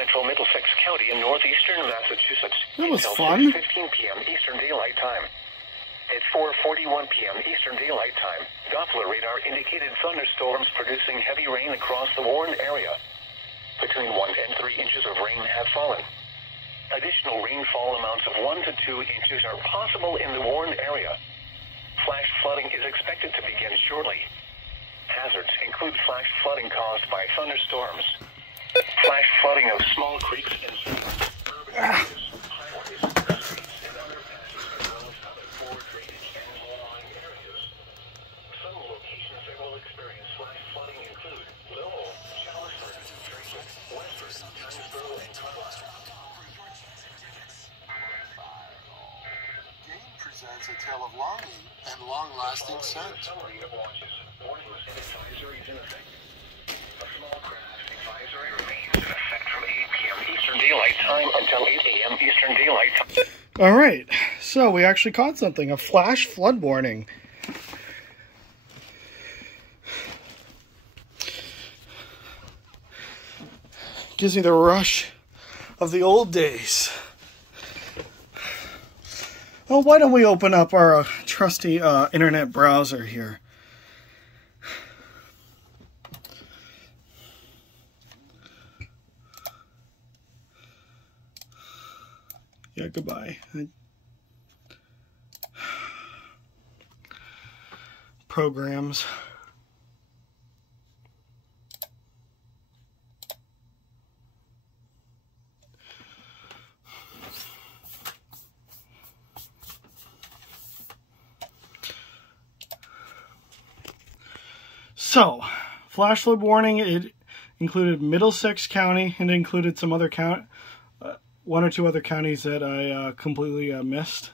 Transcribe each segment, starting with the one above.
central Middlesex County in northeastern Massachusetts. That was until fun. 6:15 p.m. Eastern Daylight Time. At 4:41 p.m. Eastern Daylight Time, Doppler radar indicated thunderstorms producing heavy rain across the warned area. Between 1 and 3 inches of rain have fallen. Additional rainfall amounts of 1 to 2 inches are possible in the warned area. Flash flooding is expected to begin shortly. Hazards include flash flooding caused by thunderstorms, flash flooding of small creeks and streams, urban areas, highways, streets, and underpasses, as well as other poor drainage and low-lying areas. Some locations that will experience flash flooding include Lowell, Chelmsford, Drayton, Westford, Tinesboro, and Carlisle. Game presents a tale of longing and long-lasting scent. Summary of watches. Warnings and advisories in effect. A small craft advisory remains in effect from 8 p.m. Eastern Daylight Time until 8 a.m. Eastern Daylight Time. All right, so we actually caught something, a flash flood warning. Gives me the rush of the old days. Well, why don't we open up our trusty internet browser here? Yeah, goodbye. Programs. So, flash flood warning, it included Middlesex County, and it included some other one or two other counties that I completely missed.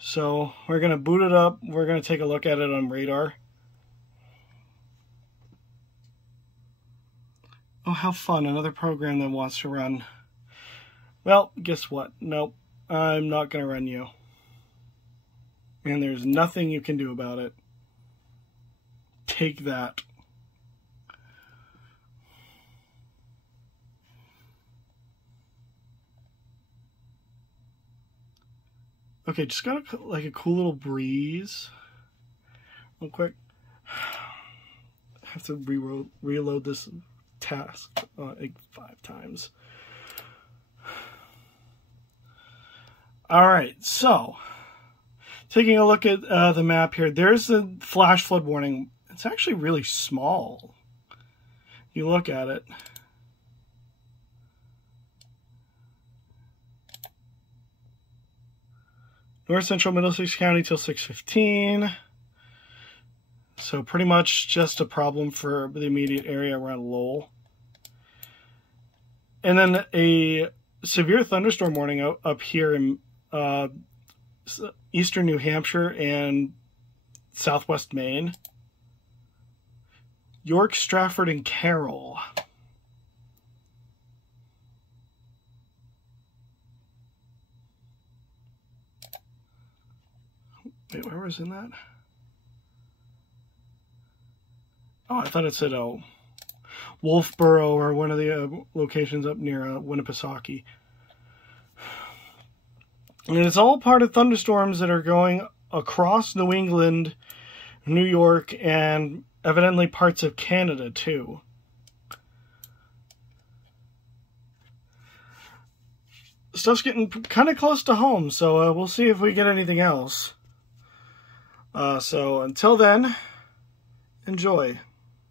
So, we're going to boot it up. We're going to take a look at it on radar. Oh, how fun. Another program that wants to run. Well, guess what? Nope. I'm not going to run you. And there's nothing you can do about it. Take that. Okay, just got like a cool little breeze. Real quick. I have to reload this task like 5 times. Alright, so taking a look at the map here, there's the flash flood warning. It's actually really small. You look at it. North Central Middlesex County till 6:15. So pretty much just a problem for the immediate area around Lowell. And then a severe thunderstorm warning up here in eastern New Hampshire and southwest Maine. York, Stratford, and Carroll. Wait, where was in that? Oh, I thought it said Wolfboro or one of the locations up near Winnipesaukee. And it's all part of thunderstorms that are going across New England, New York, and evidently parts of Canada too. Stuff's getting kind of close to home, so we'll see if we get anything else. So until then, enjoy.